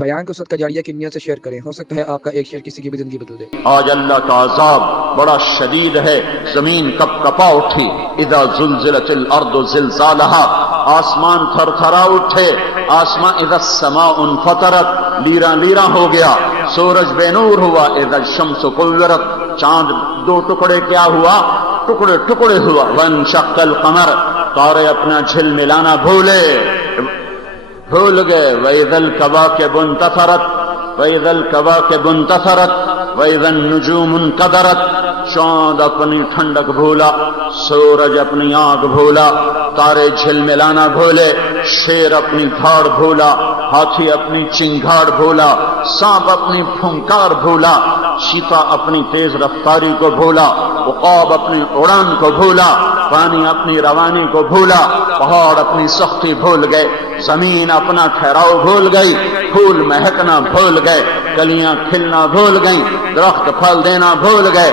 بیان کو صدقہ جاریہ کی نیت سے شیئر کریں، ہو سکتا ہے آپ کا ایک شیئر کسی کی بھی زندگی بدل دے۔ آج اللہ کا عذاب بڑا شدید ہے، زمین کپ کپا اٹھی، اذا زلزلت الارض زلزالہا، آسمان تھر تھرا اٹھے، آسمان اذا السماء انفطرت، لیراں لیراں ہو گیا، سورج بے نور ہوا، اذا الشمس کورت، چاند دو ٹکڑے کیا ہوا، ٹکڑے ٹکڑے ہوا، وانشق القمر، تارے اپنا جھل ملانا بھول گئے، وَإِذَا الْكَوَاكِبُ انتَثَرَتْ وَإِذَا الْكَوَاكِبُ انتَثَرَتْ وَإِذَا النُّجُومُ انْكَدَرَتْ، چاند اپنی ٹھنڈک بھولا، سورج اپنی آگ بھولا، تارے جھل ملانا بھولے، شیر اپنی دھاڑ بھولا، ہاتھی اپنی چنگھاڑ بھولا، سانپ اپنی پھنکار بھولا، چیتا اپنی تیز رفتاری کو بھولا، عقاب اپنی اڑان کو بھولا، پانی اپنی روانی کو بھولا، پہاڑ اپنی سختی بھول گئے، زمین اپنا ٹھہراؤ بھول گئی، پھول مہکنا بھول گئے، کلیاں کھلنا بھول گئیں، درخت پھل دینا بھول گئے،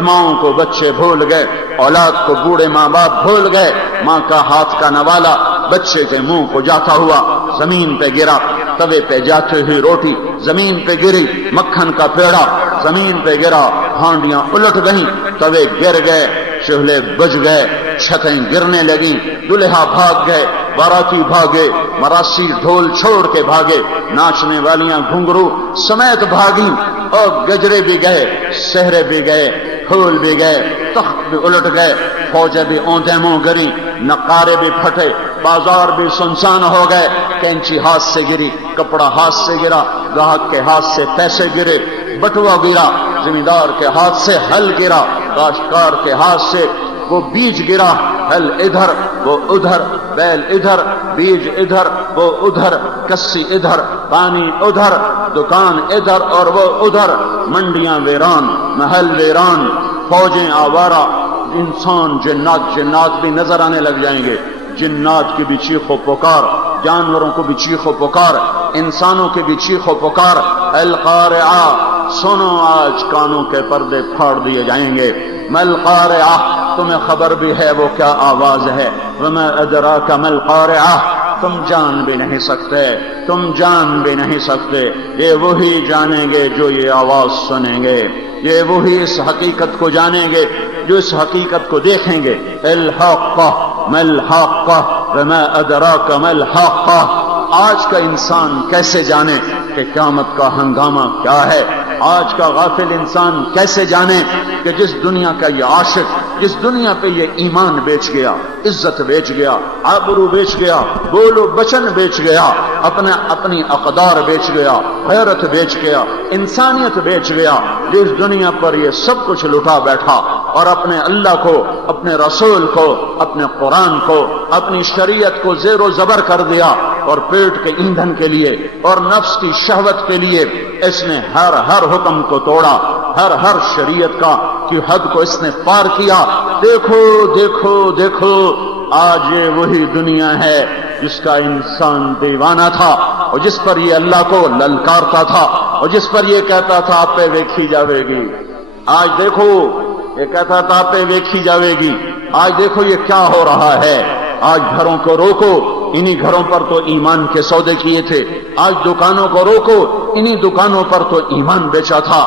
ماؤں کو بچے بھول گئے، اولاد کو بوڑھے ماں باپ بھول گئے، ماں کا ہاتھ کا نوالا بچے کے منہ کو جاتا ہوا زمین پہ گرا، توے پہ جاتی ہوئی روٹی زمین پہ گری، مکھن کا پیڑا زمین پہ گرا، ہانڈیاں الٹ گئیں، توے گر گئے، چولہے بج گئے، چھتیں گرنے لگیں، دلہا بھاگ گئے، باراتی بھاگے، مراسی ڈھول چھوڑ کے بھاگے، ناچنے والیاں گھنگرو سمیت بھاگیں، اور گجرے بھی گئے، سہرے بھی گئے، پھول بھی گئے، تخت بھی الٹ گئے، فوجیں بھی اونتے منہ گری، نقارے بھی پھٹے، بازار بھی سنسان ہو گئے، کینچی ہاتھ سے گری، کپڑا ہاتھ سے گرا، گاہک کے ہاتھ سے پیسے گرے، بٹوا گرا، زمیندار کے ہاتھ سے ہل گرا، کاشتکار کے ہاتھ سے وہ بیج گرا، ہل ادھر وہ ادھر، بیل ادھر، بیج ادھر وہ ادھر، کسی ادھر، پانی ادھر، دکان ادھر اور وہ ادھر، منڈیاں ویران، محل ویران، فوجیں آوارہ، انسان جنات بھی نظر آنے لگ جائیں گے، جنات کی بھی چیخ و پکار، جانوروں کو بھی چیخ و پکار، انسانوں کی بھی چیخ و پکار، القارعہ، سنو آج کانوں کے پردے پھاڑ دیے جائیں گے، مل قارعہ، تمہیں خبر بھی ہے وہ کیا آواز ہے، وما ادراک مل قارعہ، تم جان بھی نہیں سکتے، تم جان بھی نہیں سکتے، یہ وہی جانیں گے جو یہ آواز سنیں گے، یہ وہی اس حقیقت کو جانیں گے جو اس حقیقت کو دیکھیں گے، الحاقہ مل حاقہ وما ادراک مل حاقہ، آج کا انسان کیسے جانے کہ قیامت کا ہنگامہ کیا ہے، آج کا غافل انسان کیسے جانے کہ جس دنیا کا یہ عاشق، جس دنیا پہ یہ ایمان بیچ گیا، عزت بیچ گیا، آبرو بیچ گیا، بول و بچن بیچ گیا، اپنی اقدار بیچ گیا، غیرت بیچ گیا، انسانیت بیچ گیا، جس دنیا پر یہ سب کچھ لٹا بیٹھا اور اپنے اللہ کو، اپنے رسول کو، اپنے قرآن کو، اپنی شریعت کو زیر و زبر کر دیا، اور پیٹ کے ایندھن کے لیے اور نفس کی شہوت کے لیے اس نے ہر حکم کو توڑا، ہر شریعت کی حد کو اس نے پار کیا۔ دیکھو دیکھو دیکھو، آج یہ وہی دنیا ہے جس کا انسان دیوانہ تھا، اور جس پر یہ اللہ کو للکارتا تھا، اور جس پر یہ کہتا تھا آپ پہ ویکھی جاوے گی۔ آج دیکھو، یہ کہتا تھا آپ پہ ویکھی جاوے گی، آج دیکھو یہ کیا ہو رہا ہے۔ آج گھروں کو روکو، انہی گھروں پر تو ایمان کے سودے کیے تھے، آج دکانوں کو روکو، انہی دکانوں پر تو ایمان بیچا تھا،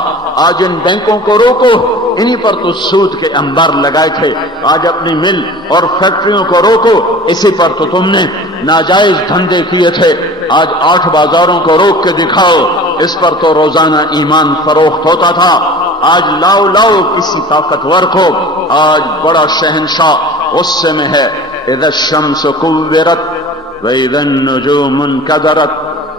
آج ان بینکوں کو روکو، انہی پر تو سود کے انبار لگائے تھے، آج اپنی مل اور فیکٹریوں کو روکو، اسی پر تو تم نے ناجائز دھندے کیے تھے، آج 8 بازاروں کو روک کے دکھاؤ، اس پر تو روزانہ ایمان فروخت ہوتا تھا۔ آج لاؤ کسی طاقتور کو، آج بڑا شہنشاہ غصے میں ہے۔ اذا الشمس كورت واذا النجوم انكدرت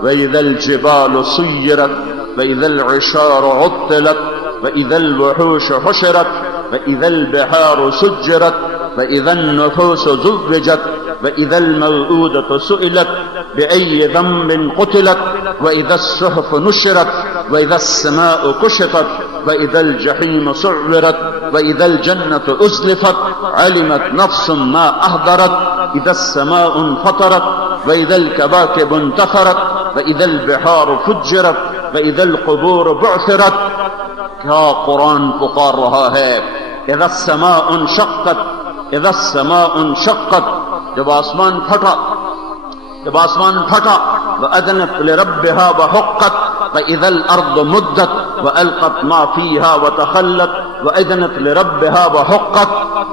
واذا الجبال سيرت واذا العشار عطلت واذا الوحوش حشرت واذا البحار سجرت واذا النفوس زوجت واذا الموءودة سئلت بأي ذنب قتلت واذا الصحف نشرت واذا السماء كشطت واذا الجحيم سعرت واذا الجنة ازلفت علمت نفس ما احضرت اذا السماء انفطرت واذا الكواكب انتثرت واذا البحار فجرت واذا القبور بعثرت۔ کیا قرآن پکار رہا ہے، اذا السماء انشقت، اذا السماء انشقت، جب آسمان پھٹا وأذنت لربها وحقت وإذا الأرض مدت وألقت ما فيها وتخلت وأذنت لربها وحقت.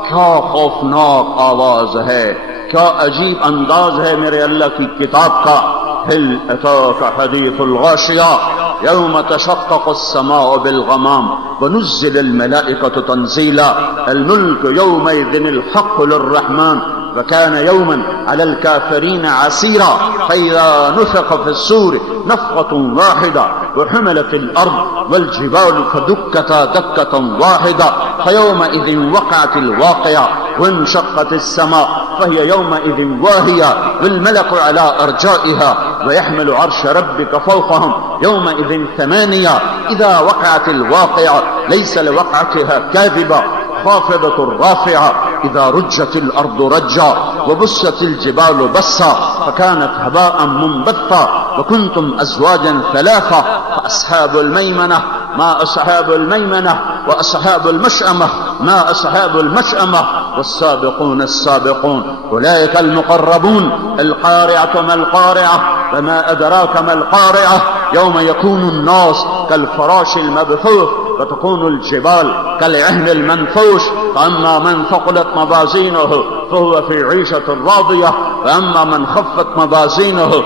کیا خوفناک آواز ہے، کیا عجیب انداز ہے میرے اللہ کی کتاب کا. هل أتاك حديث الغاشية يوم تشقق السماء بالغمام ونزل الملائكة تنزيلا الملك يومئذ الحق للرحمن وكان يوما على الكافرين عسيرا. فإذا نفخ في الصور نفخة واحدة وحملت الأرض والجبال فدكتا دكة واحدة فيومئذ وقعت الواقعة وانشقت السماء فهي يومئذ واهية والملك على أرجائها ويحمل عرش ربك فوقهم يومئذ ثمانية. إذا وقعت الواقعة ليس لوقعتها كاذبة خافضة رافعة إذا رجت الأرض رجا وبست الجبال بسا فكانت هباء منبثا وكنتم أزواجا ثلاثة فأصحاب الميمنة ما أصحاب الميمنة وأصحاب المشأمة ما أصحاب المشأمة والسابقون السابقون أولئك المقربون. القارعة ما القارعة وما أدراك ما القارعة يوم يكون الناس كالفراش المبثوث وتكون الجبال كالعهن المنفوش. فأما من ثقلت موازينه فهو في عيشة راضية وأما من خفت موازينه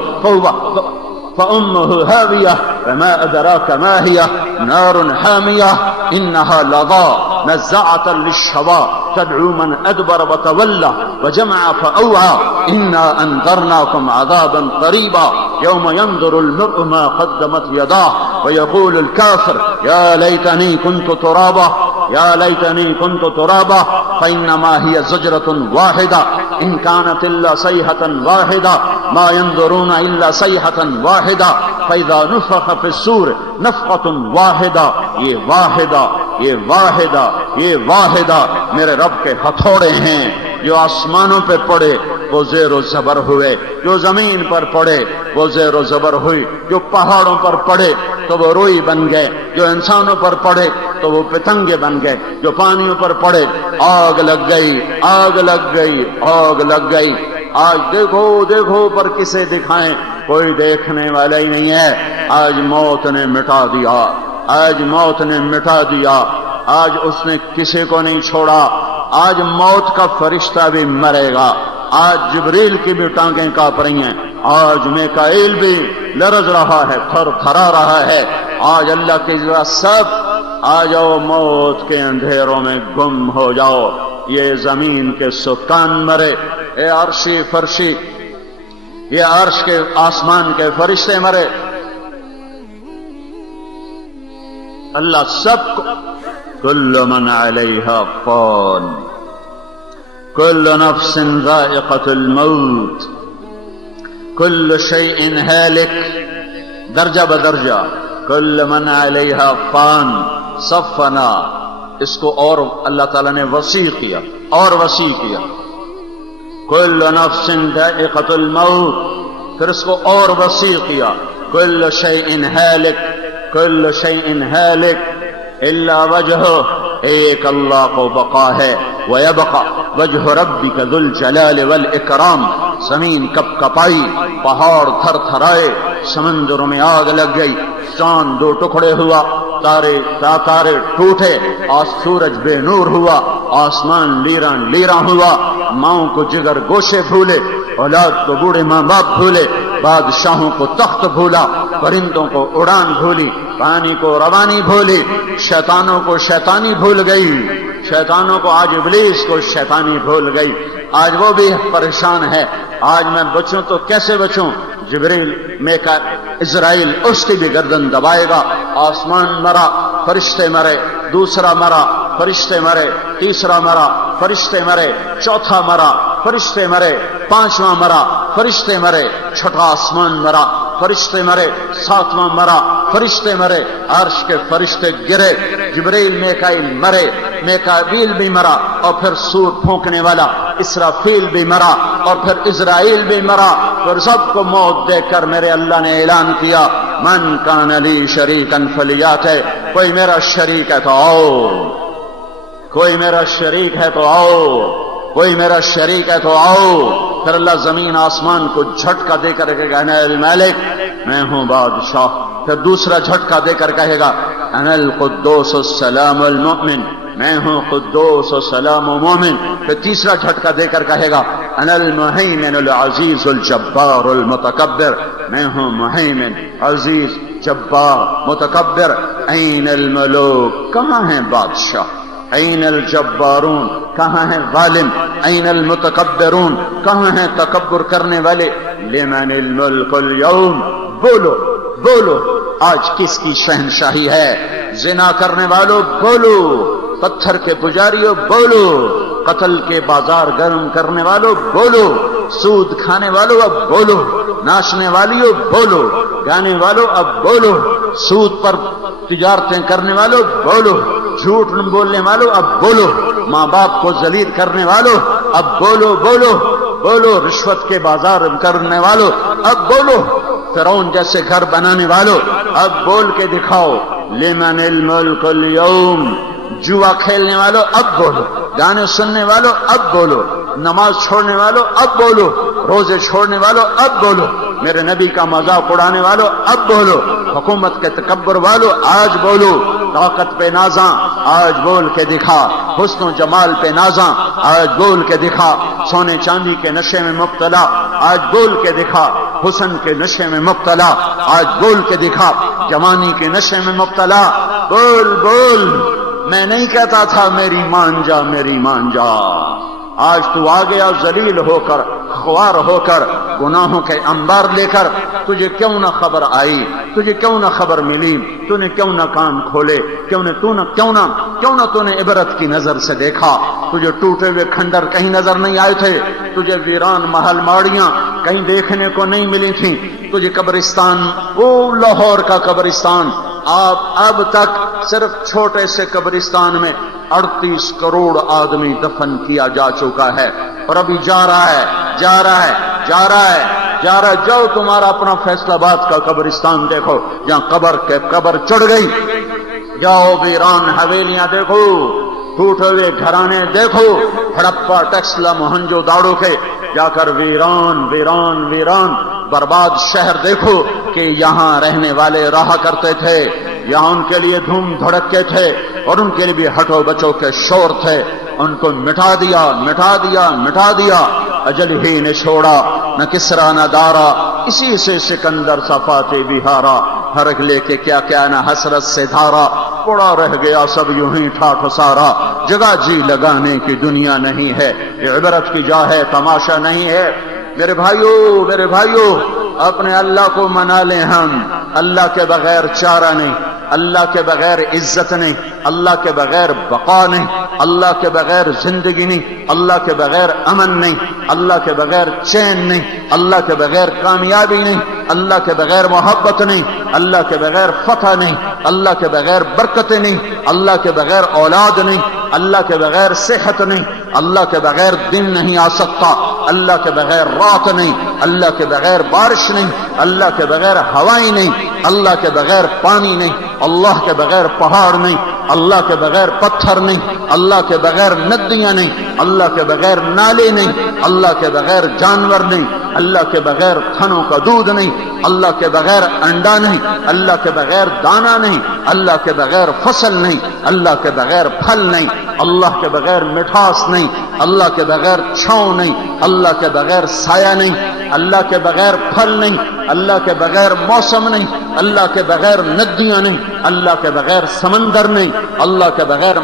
فأمه هاوية وما أدراك ما هي نار حامية إنها لظى نزاعة للشوى تدعو من أدبر وتولى وجمع فأوعى. إنا أنذرناكم عذابا قريبا يوم ينظر المرء ما قدمت يداه ويقول الكافر يا ليتني كنت ترابا يا ليتني كنت ترابا. فإنما هي زجرة واحدة إن كانت إلا صيحة واحدة ما ينظرون إلا صيحة واحدة فإذا نفخ في الصور نفخة واحدة. یہ واحدہ یہ واحدہ یہ واحدہ میرے رب کے ہتھوڑے ہیں جو آسمانوں پہ پڑے وہ زیر و زبر ہوئے، جو زمین پر پڑے وہ زیر و زبر ہوئی، جو پہاڑوں پر پڑے تو وہ روئی بن گئے، جو انسانوں پر پڑے تو وہ پتنگے بن گئے، جو پانیوں پر پڑے آگ لگ گئی آگ لگ گئی آگ لگ گئی. آج دیکھو دیکھو پر کسے دکھائیں، کوئی دیکھنے والا ہی نہیں ہے. آج موت نے مٹا دیا، آج موت نے مٹا دیا، آج اس نے کسی کو نہیں چھوڑا. آج موت کا فرشتہ بھی مرے گا، آج جبریل کی بھی ٹانگیں کانپ رہی ہیں، آج میکائیل بھی لرز رہا ہے، تھر تھرا رہا ہے. آج اللہ کی ذرا سب آ جاؤ موت کے اندھیروں میں گم ہو جاؤ. یہ زمین کے سکان مرے، اے عرشی فرشی، یہ عرش کے آسمان کے فرشتے مرے. اللہ سب کو کل من علیہا فان کل نفس ذائقۃ الموت کل شیء ہالک، درجہ بدرجہ کل من علیہا فان. صفنا اس کو اور اللہ تعالیٰ نے وسیع کیا اور وسیع کیا. کل نفس ذائقۃ الموت، پھر اس کو اور وسیع کیا. کل شیء ہالک کل شیء ہالک الا وجہ، ایک اللہ کو بقا ہے. ویبقى وجہ ربک ذو الجلال والاکرام. زمین کپ کپائی، پہاڑ تھر تھرائے، سمندروں میں آگ لگ گئی، چاند دو ٹکڑے ہوا، تارے ٹوٹے، سورج بے نور ہوا، آسمان لیراں لیراں ہوا. ماؤں کو جگر گوشے بھولے، اولاد کو بوڑھے ماں باپ بھولے، بادشاہوں کو تخت بھولا، پرندوں کو اڑان بھولی، پانی کو روانی بھولی، شیطانوں کو شیطانی بھول گئی، شیطانوں کو آج ابلیس کو شیطانی بھول گئی. آج وہ بھی پریشان ہے. آج میں بچوں تو کیسے بچوں؟ جبریل میکا اسرائیل اس کی بھی گردن دبائے گا. آسمان مرا، فرشتے مرے، دوسرا مرا، فرشتے مرے، تیسرا مرا، فرشتے مرے، چوتھا مرا، فرشتے مرے، پانچواں مرا، فرشتے مرے، چھٹا آسمان مرا، فرشتے مرے، ساتواں مرا، فرشتے مرے، عرش کے فرشتے گرے، جبریل میکائیل مرے، میکائیل بھی مرا، اور پھر سور پھونکنے والا اسرافیل بھی مرا، اور پھر اسرائیل بھی مرا. پھر سب کو موت دیکھ کر میرے اللہ نے اعلان کیا من کان لی شریکن فلیات، کوئی میرا شریک ہے تو آؤ، کوئی میرا شریک ہے تو آؤ. کوئی میرا شریک ہے تو آؤ. پھر اللہ زمین آسمان کو جھٹکا دے کر کہے گا انا الملک، میں ہوں بادشاہ. پھر دوسرا جھٹکا دے کر کہے گا انا القدوس السلام المؤمن، میں ہوں قدوس و سلام و مومن. پھر تیسرا جھٹکا دے کر کہے گا انا المہیمن العزیز الجبار المتکبر، میں ہوں مہیمن عزیز جبار متکبر. این الملوک، کہاں ہیں بادشاہ؟ این الجبارون، کہاں ہیں ظالم؟ این المتکبرون، کہاں ہیں تکبر کرنے والے؟ لمن الملک اليوم، بولو بولو آج کس کی شہنشاہی ہے؟ زنا کرنے والوں بولو، پتھر کے پجاریوں بولو، قتل کے بازار گرم کرنے والوں بولو، سود کھانے والوں اب بولو، ناچنے والیوں بولو، گانے والوں اب بولو، سود پر تجارتیں کرنے والوں بولو، جھوٹ بولنے والوں اب بولو، ماں باپ کو ذلیل کرنے والوں اب بولو بولو بولو، رشوت کے بازار کرنے والوں اب بولو، فرعون جیسے گھر بنانے والوں اب بول کے دکھاؤ. لمن الملک اليوم، جوا کھیلنے والوں اب بولو، گانے سننے والوں اب بولو، نماز چھوڑنے والوں اب بولو، روزے چھوڑنے والوں اب بولو، میرے نبی کا مذاق اڑانے والوں اب بولو، حکومت کے تکبر والوں آج بولو، طاقت پہ نازاں آج بول کے دکھا، حسن و جمال پہ نازاں آج بول کے دکھا، سونے چاندی کے نشے میں مبتلا آج بول کے دکھا، حسن کے نشے میں مبتلا آج بول کے دکھا، جوانی کے نشے میں مبتلا بول بول. میں نہیں کہتا تھا میری مان جا میری مان جا، آج تو آ گیا ذلیل ہو کر، خوار ہو کر، گناہوں کے انبار لے کر. تجھے کیوں نہ خبر آئی، تجھے کیوں نہ خبر ملی، تو نے کیوں نہ کان کھولے، کیوں نہ تو نے عبرت کی نظر سے دیکھا؟ تجھے ٹوٹے ہوئے کھنڈر کہیں نظر نہیں آئے تھے؟ تجھے ویران محل ماڑیاں کہیں دیکھنے کو نہیں ملی تھیں؟ تجھے قبرستان، وہ لاہور کا قبرستان، آپ اب تک صرف چھوٹے سے قبرستان میں 38 کروڑ آدمی دفن کیا جا چکا ہے، اور ابھی جا رہا ہے. جاؤ تمہارا اپنا فیصل آباد کا قبرستان دیکھو جہاں قبر چڑھ گئی، جاؤ ویران حویلیاں دیکھو، ٹوٹے ہوئے گھرانے دیکھو، ہڑپا ٹیکسلا موہنجو داڑو کے جا کر ویران ویران ویران برباد شہر دیکھو کہ یہاں رہنے والے رہا کرتے تھے، یہاں ان کے لیے دھوم دھڑکے تھے، اور ان کے لیے بھی ہٹو بچو کے شور تھے. ان کو مٹا دیا، اجل ہی نے چھوڑا، نہ کسرا نہ دارا، اسی سے سکندر صفات بہارا، ہرگ لے کے کیا نہ حسرت سے دھارا، پڑا رہ گیا سب یوں ہی ٹھاٹھ سارا. جگہ جی لگانے کی دنیا نہیں ہے، یہ عبرت کی جا ہے، تماشا نہیں ہے. میرے بھائیو اپنے اللہ کو منا لیں. ہم اللہ کے بغیر چارہ نہیں، اللہ کے بغیر عزت نہیں، اللہ کے بغیر بقا نہیں، اللہ کے بغیر زندگی نہیں، اللہ کے بغیر امن نہیں، اللہ کے بغیر چین نہیں، اللہ کے بغیر کامیابی نہیں، اللہ کے بغیر محبت نہیں، اللہ کے بغیر فتح نہیں، اللہ کے بغیر برکتیں نہیں، اللہ کے بغیر اولاد نہیں، اللہ کے بغیر صحت نہیں، اللہ کے بغیر دن نہیں آ سکتا، اللہ کے بغیر رات نہیں، اللہ کے بغیر بارش نہیں، اللہ کے بغیر ہوائیں نہیں، اللہ کے بغیر پانی نہیں، اللہ کے بغیر پہاڑ نہیں، اللہ کے بغیر پتھر نہیں، اللہ کے بغیر ندیاں نہیں، اللہ کے بغیر نالے نہیں، اللہ کے بغیر جانور نہیں، اللہ کے بغیر تھنوں کا دودھ نہیں، اللہ کے بغیر انڈا نہیں، اللہ کے بغیر دانا نہیں، اللہ کے بغیر فصل نہیں، اللہ کے بغیر پھل نہیں، اللہ کے بغیر مٹھاس نہیں، اللہ کے بغیر چھاؤں نہیں، اللہ کے بغیر سایہ نہیں، اللہ کے بغیر پھل نہیں، اللہ کے بغیر موسم نہیں، اللہ کے بغیر ندیاں نہیں، اللہ کے بغیر سمندر نہیں، اللہ کے بغیر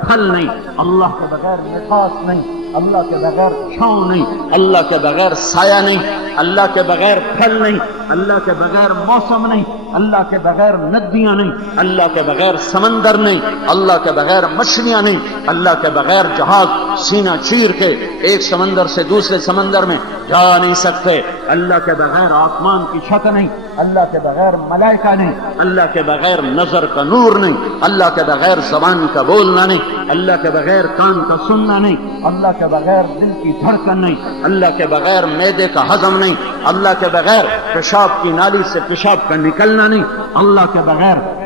پھل نہیں، اللہ کے بغیر مٹھاس نہیں، اللہ کے بغیر چھاؤں نہیں، اللہ کے بغیر سایہ نہیں، اللہ کے بغیر پھل نہیں، اللہ کے بغیر موسم نہیں، اللہ کے بغیر ندیاں نہیں، اللہ کے بغیر سمندر نہیں، اللہ کے بغیر مچھلیاں نہیں، اللہ کے بغیر جہاز سینہ چیر کے ایک سمندر سے دوسرے سمندر میں جا نہیں سکتے، اللہ کے بغیر آسمان کی چھت نہیں، اللہ کے بغیر ملائکہ نہیں، اللہ کے بغیر نظر کا نور نہیں، اللہ کے بغیر زبان کا بولنا نہیں، اللہ کے بغیر کان کا سننا نہیں، اللہ کے بغیر دل کی دھڑکن نہیں، اللہ کے بغیر معدے کا ہضم نہیں، اللہ کے بغیر پیشاب کی نالی سے پیشاب کا نکلنا نہیں، اللہ کے بغیر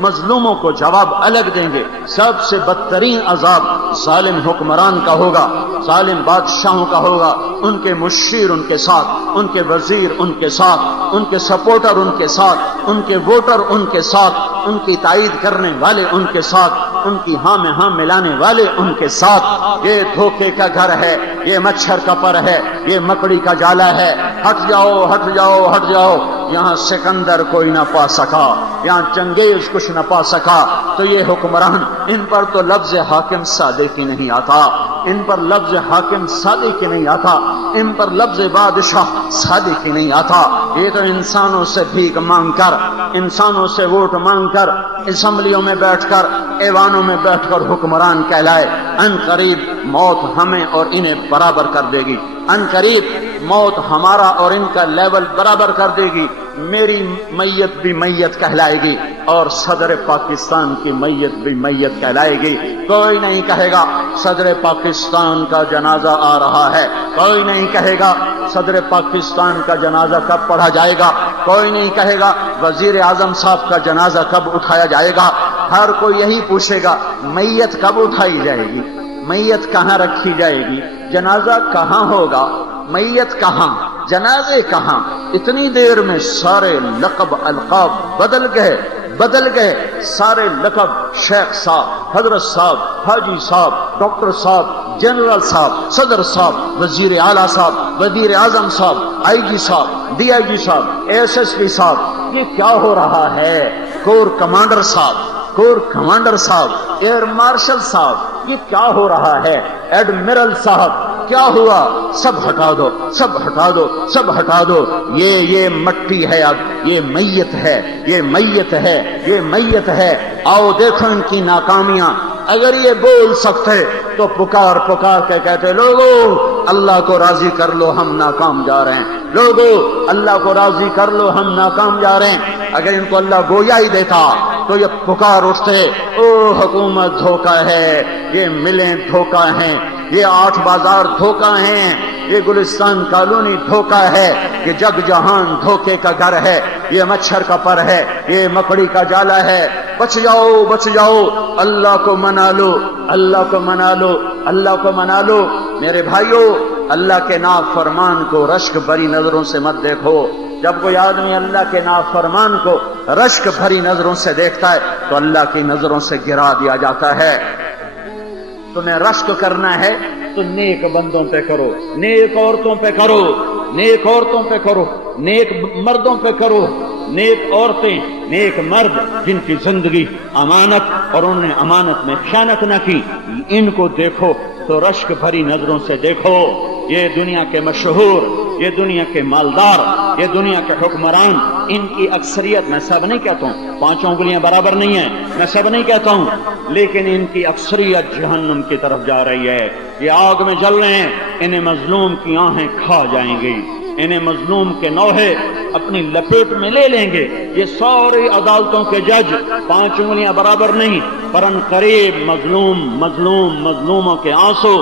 مظلوموں کو جواب الگ دیں گے۔ سب سے بدترین عذاب ظالم حکمران کا ہوگا، ظالم بادشاہوں کا ہوگا، ان کے مشیر ان کے ساتھ، ان کے وزیر ان کے ساتھ، ان کے سپورٹر ان کے ساتھ، ان کے ووٹر ان کے ساتھ، ان کی تائید کرنے والے ان کے ساتھ، ان کی ہاں میں ہاں ملانے والے ان کے ساتھ۔ یہ دھوکے کا گھر ہے، یہ مچھر کا پر ہے، یہ مکڑی کا جالا ہے۔ ہٹ جاؤ ہٹ جاؤ ہٹ جاؤ، یہاں سکندر کوئی نہ پا سکا، یہاں چنگیز کچھ نہ پا سکا۔ تو یہ حکمران، ان پر تو لفظ حاکم صادق ہی نہیں آتا، ان پر لفظ حاکم صادق ہی نہیں آتا، ان پر لفظ بادشاہ صادق ہی نہیں آتا۔ یہ تو انسانوں سے بھیک مانگ کر، انسانوں سے ووٹ مانگ کر، اسمبلیوں میں بیٹھ کر، ایوانوں میں بیٹھ کر حکمران کہلائے۔ ان قریب موت ہمیں اور انہیں برابر کر دے گی، ان قریب موت ہمارا اور ان کا لیول برابر کر دے گی۔ میری میت بھی میت کہلائے گی اور صدر پاکستان کی میت بھی میت کہلائے گی۔ کوئی نہیں کہے گا صدر پاکستان کا جنازہ آ رہا ہے، کوئی نہیں کہے گا صدر پاکستان کا جنازہ کب پڑھا جائے گا، کوئی نہیں کہے گا وزیر اعظم صاحب کا جنازہ کب اٹھایا جائے گا۔ ہر کوئی یہی پوچھے گا میت کب اٹھائی جائے گی، میت کہاں رکھی جائے گی، جنازہ کہاں ہوگا، میت کہاں، جنازے کہاں۔ اتنی دیر میں سارے لقب القاب بدل گئے، سارے لقب شیخ صاحب، حضرت صاحب، حاجی صاحب، ڈاکٹر صاحب، جنرل صاحب، صدر صاحب، وزیر اعلیٰ صاحب، وزیر اعظم صاحب، آئی جی صاحب، ڈی آئی جی صاحب، ایس ایس پی صاحب۔ یہ کیا ہو رہا ہے؟ کور کمانڈر صاحب، کور کمانڈر صاحب، ایئر مارشل صاحب، یہ کیا ہو رہا ہے؟ ایڈمرل صاحب، کیا ہوا؟ سب ہٹا دو، سب ہٹا دو، سب ہٹا دو۔ یہ مٹی ہے، اب یہ میت ہے، یہ میت ہے، یہ میت ہے۔ آؤ دیکھو ان کی ناکامیاں۔ اگر یہ بول سکتے تو پکار پکار کے کہتے لوگوں اللہ کو راضی کر لو ہم ناکام جا رہے ہیں، لوگوں اللہ کو راضی کر لو ہم ناکام جا رہے ہیں۔ اگر ان کو اللہ گویا ہی دیتا تو یہ پکار اٹھتے او حکومت دھوکہ ہے، یہ ملیں دھوکہ ہیں، یہ 8 بازار دھوکہ ہیں، یہ گلستان کالونی دھوکہ ہے، یہ جگ جہان دھوکے کا گھر ہے، یہ مچھر کا پر ہے، یہ مکڑی کا جالا ہے۔ بچ جاؤ بچ جاؤ، اللہ کو منا لو، اللہ کو منا لو، اللہ کو منا لو۔ میرے بھائیوں، اللہ کے نافرمان کو رشک بھری نظروں سے مت دیکھو۔ جب کوئی آدمی اللہ کے نافرمان کو رشک بھری نظروں سے دیکھتا ہے تو اللہ کی نظروں سے گرا دیا جاتا ہے۔ تمہیں رشک کرنا ہے تو نیک بندوں پہ کرو، نیک عورتوں پہ کرو، نیک عورتوں پہ کرو، نیک مردوں پہ کرو، نیک عورتیں، نیک مرد جن کی زندگی امانت اور انہوں نے امانت میں خیانت نہ کی، ان کو دیکھو تو رشک بھری نظروں سے دیکھو۔ یہ دنیا کے مشہور، یہ دنیا کے مالدار، یہ دنیا کے حکمران، ان کی اکثریت، میں سب نہیں کہتا ہوں 5 انگلیاں برابر نہیں ہیں، میں سب نہیں کہتا ہوں، لیکن ان کی اکثریت جہنم کی طرف جا رہی ہے۔ یہ آگ میں جل رہے ہیں، انہیں مظلوم کی آہیں کھا جائیں گی، انہیں مظلوم کے نوحے اپنی لپیٹ میں لے لیں گے۔ یہ ساری عدالتوں کے جج 5 انگلیاں برابر نہیں، پر ان قریب مظلوموں کے آنسو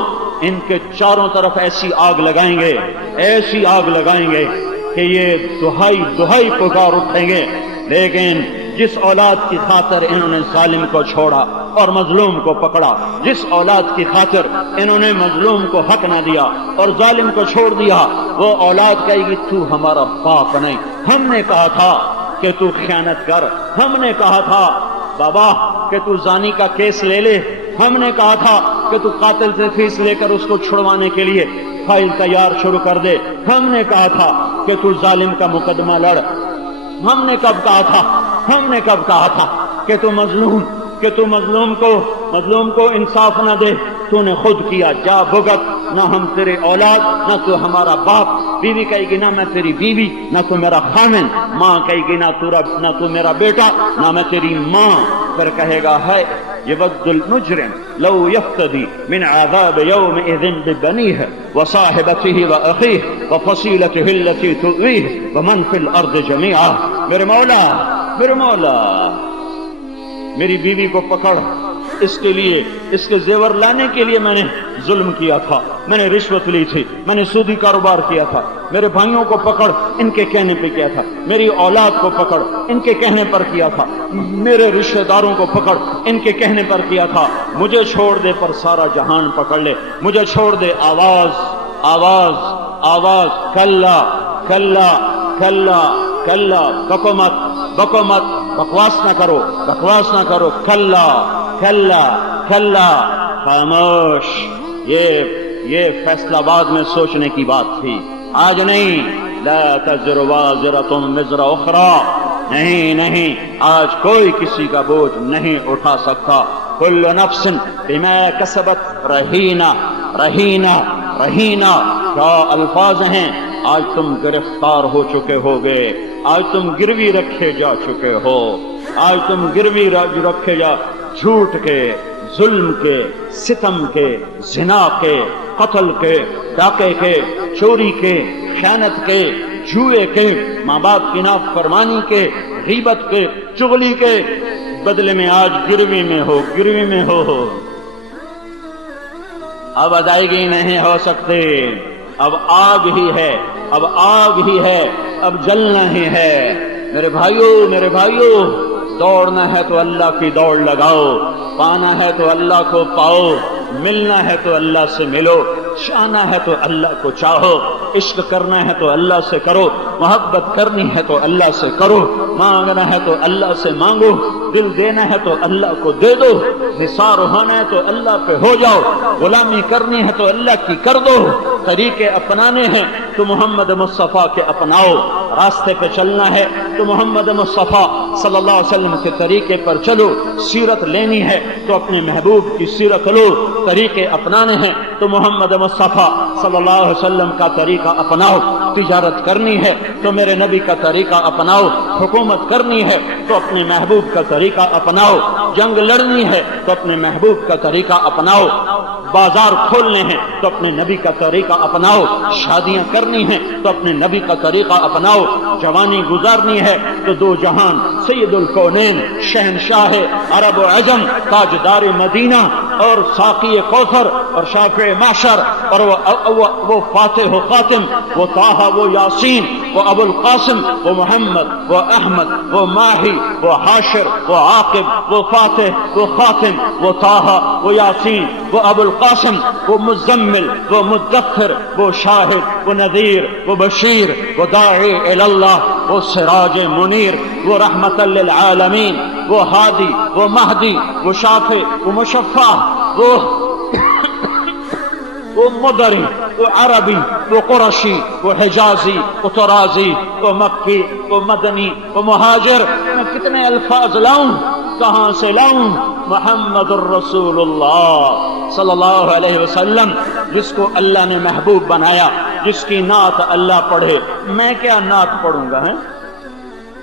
ان کے چاروں طرف ایسی آگ لگائیں گے، ایسی آگ لگائیں گے کہ یہ دہائی پکار اٹھیں گے۔ لیکن جس اولاد کی خاطر انہوں نے ظالم کو چھوڑا اور مظلوم کو پکڑا، جس اولاد کی خاطر انہوں نے مظلوم کو حق نہ دیا اور ظالم کو چھوڑ دیا، وہ اولاد کہے گی تو ہمارا باپ نہیں، ہم نے کہا تھا کہ تو خیانت کر، ہم نے کہا تھا بابا کہ تو زانی کا کیس لے لے، ہم نے کہا تھا کہ تو قاتل سے فیس لے کر اس کو چھڑوانے کے لیے فائل تیار شروع کر دے، ہم نے کہا تھا کہ تو ظالم کا مقدمہ لڑ، ہم نے کب کہا تھا کہ تو مظلوم کو انصاف نہ دے، تو نے خود کیا، جا بھگت، نہ ہم تیرے اولاد، نہ تو ہمارا باپ۔ بیوی کہے گی نہ میں تیری بیوی، نہ تو میرا خامن، ماں کہے گی نہ تو میرا بیٹا، نہ میں تیری ماں۔ پھر کہے گا ہے يود المجرم لو يفتدي من عذاب يومئذ ببنيه وصاحبته وأخيه وفصيلته التي تؤويه ومن في الأرض جميعا۔ میرے مولا میری بیوی کو پکڑ، اس کے لیے، اس کے زیور لانے کے لیے میں نے ظلم کیا تھا، میں نے رشوت لی تھی، میں نے سودی کاروبار کیا تھا، میرے بھائیوں کو پکڑ ان کے کہنے پہ کیا تھا، میری اولاد کو پکڑ ان کے کہنے پر کیا تھا، میرے رشتہ داروں کو پکڑ ان کے کہنے پر کیا تھا، مجھے چھوڑ دے پر سارا جہان پکڑ لے، مجھے چھوڑ دے، آواز آواز آواز، کلا کلا کلا کلا، بکو مت بکو مت، بکواس نہ کرو بکواس نہ کرو، کلا کلا کلا، خاموش۔ یہ فیصلہ آباد میں سوچنے کی بات تھی، آج نہیں۔ لا تزر وازرۃ وزر اخری، نہیں نہیں، آج کوئی کسی کا بوجھ نہیں اٹھا سکتا۔ کل نفس بما کسبت رہینہ، رہینہ رہینہ، کیا الفاظ ہیں! آج تم گرفتار ہو چکے ہوگے، آج تم گروی رکھے جا چکے ہو، آج تم گروی رکھے جا، جھوٹ کے، ظلم کے، ستم کے، زنا کے، قتل کے، ڈاکے کے، چوری کے، خیانت کے، جوئے کے، ماں باپ کی نافرمانی کے، غیبت کے، چغلی کے بدلے میں آج گروی میں ہو، گروی میں ہو۔ اب ادائیگی نہیں ہو سکتی، اب آگ ہی ہے، اب آگ ہی ہے، اب جلنا ہی ہے۔ میرے بھائیوں، دوڑنا ہے تو اللہ کی دوڑ لگاؤ، پانا ہے تو اللہ کو پاؤ، ملنا ہے تو اللہ سے ملو، چاہنا ہے تو اللہ کو چاہو، عشق کرنا ہے تو اللہ سے کرو، محبت کرنی ہے تو اللہ سے کرو، مانگنا ہے تو اللہ سے مانگو، دل دینا ہے تو اللہ کو دے دو، نثار ہونا ہے تو اللہ پہ ہو جاؤ، غلامی کرنی ہے تو اللہ کی کر دو، طریقے اپنانے ہیں تو محمد مصطفیٰ کے اپناؤ، راستے پہ چلنا ہے تو محمد مصطفیٰ صلی اللہ علیہ وسلم کے طریقے پر چلو، سیرت لینی ہے تو اپنے محبوب کی سیرت لو، طریقے اپنانے ہیں تو محمد مصطفیٰ صلی اللہ علیہ وسلم کا طریقہ اپناؤ، تجارت کرنی ہے تو میرے نبی کا طریقہ اپناؤ، حکومت کرنی ہے تو اپنے محبوب کا طریقہ اپناؤ، جنگ لڑنی ہے تو اپنے محبوب کا طریقہ اپناؤ، بازار کھولنے ہیں تو اپنے نبی کا طریقہ اپناؤ، شادیاں کرنی ہیں تو اپنے نبی کا طریقہ اپناؤ، جوانی گزارنی ہے تو دو جہان سید الکونین، شہنشاہ عرب و عجم، تاجدار مدینہ اور ساقی کوثر اور شافع معشر، اور وہ فاتح و خاتم، وہ طٰہٰ، وہ یاسین، وہ ابو القاسم، وہ محمد، وہ احمد، وہ ماہی، وہ حاشر، وہ عاقب، وہ فاتح، وہ خاتم، وہ طٰہٰ، وہ یاسین، وہ ابو القاسم، وہ مزمل، وہ مدثر، وہ شاہد، وہ نذیر، وہ بشیر، وہ داعی الی اللہ، وہ سراج منیر، وہ رحمت للعالمین، وہ ہادی، وہ مہدی، وہ شافع، وہ مشفع، وہ مدری، وہ عربی، وہ قرشی، وہ حجازی، وہ طرازی، وہ مکی، وہ مدنی، وہ مہاجر۔ میں کتنے الفاظ لاؤں، کہاں سے لاؤں؟ محمد الرسول اللہ صلی اللہ علیہ وسلم، جس کو اللہ نے محبوب بنایا، جس کی نعت اللہ پڑھے۔ میں کیا نعت پڑھوں گا؟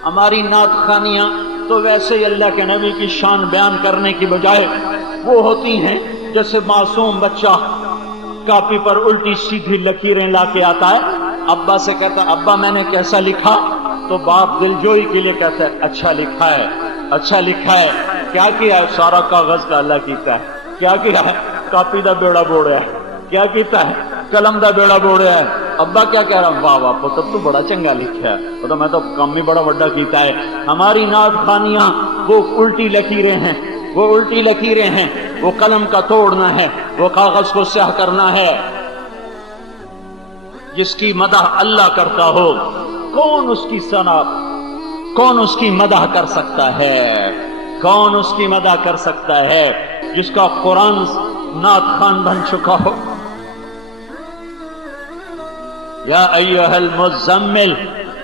ہماری نعت خوانیاں تو ویسے ہی اللہ کے نبی کی شان بیان کرنے کی بجائے وہ ہوتی ہیں جیسے معصوم بچہ کاپی پر الٹی سیدھی لکیریں لا کے آتا ہے، ابا سے کہتا ہے ابا میں نے کیسا لکھا؟ تو باپ دلجوئی کے لیے کہتا ہے اچھا لکھا ہے، اچھا لکھا ہے۔ کیا کیا ہے؟ سارا کاغذ کا اللہ کیتا ہے۔ کیا کیا ہے؟ کاپی دا بیڑا بوڑیا ہے۔ کیا کیتا ہے؟ قلم دا بیڑا بوڑیا ہے۔ ابا کیا کہہ رہا؟ واہ واہ پتر تو بڑا چنگا لکھا ہے، میں تو کام ہی بڑا بڑا کیتا ہے۔ ہماری نعت خوانیاں وہ الٹی لکیریں ہیں، وہ الٹی لکیریں ہیں، وہ قلم کا توڑنا ہے، وہ کاغذ کو سیاہ کرنا ہے۔ جس کی مدح اللہ کرتا ہو، کون اس کی ثنا، کون اس کی مدح کر سکتا ہے؟ کون اس کی مدح کر سکتا ہے؟ جس کا قرآن نعت خوان بن چکا ہو۔ یا ایھا المزمل،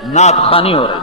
نعت خوانی ہو رہی۔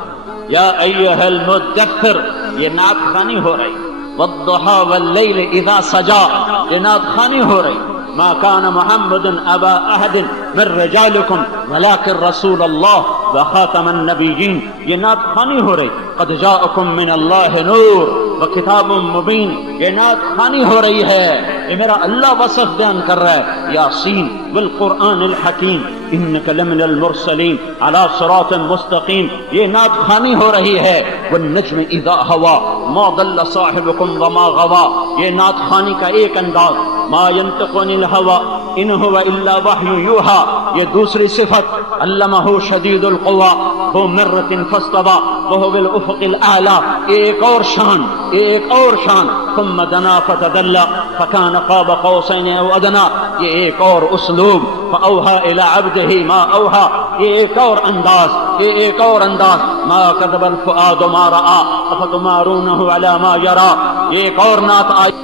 یا ایھا المدثر، یہ نعت خوانی ہو رہی۔ والضحى والليل اذا سجى، یہ نعت خوانی ہو رہی۔ ما كان محمد ابا احد من رجالكم ولكن رسول الله وخاتم النبيين، یہ نعت خوانی ہو رہی۔ قد جاءكم من الله نور وكتاب مبين، یہ نعت خوانی ہو رہی ہے۔ یہ میرا اللہ وصف بیان کر رہا ہے۔ یاسین والقرآن الحکیم، انک لمن المرسلین علی صراط مستقیم. یہ نعت خوانی ہو رہی ہے. والنجم اذا ہوا ما ضل صاحبکم وما غوا. یہ نعت خوانی کا ایک انداز. ما ينطق عن الهوى ان هو الا وحی یوحى. یہ دوسری صفت علمہ شدید القوى ذو مرۃ فاستوى وهو بالافق الاعلى. ایک اور شان، ایک اور شان. ثم دنا فتدلى فكان قاب قوسين او ادنى. یہ ایک اور اسلوب. فاوحى الى عبده ما اوحى. یہ ایک اور انداز، یہ ایک اور انداز. ما كذب الفؤاد ما راى افتمارونه على ما يرى. یہ ایک اور نعت آئی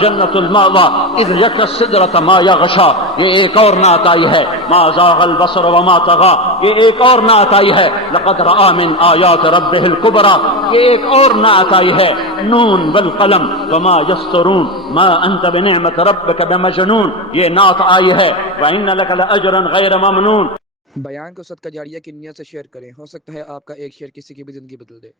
جنت المأوى اذ يغشى السدرة ما يغشى. یہ ایک اور نعت آئی ہے ما زاغ البصر وما طغى. یہ ایک اور نعت آئی ہے لقد رأى من آیات ربه الكبرى. یہ ایک اور نعت آئی ہے نون والقلم وما يسطرون ما انت بنعمت ربك بمجنون. یہ نعت آئی ہے وان لك لاجرا غیر ممنون. بیان کو صدقہ جاریہ کی نیت سے شیئر کریں، ہو سکتا ہے آپ کا ایک شیئر کسی کی بھی زندگی بدل دے.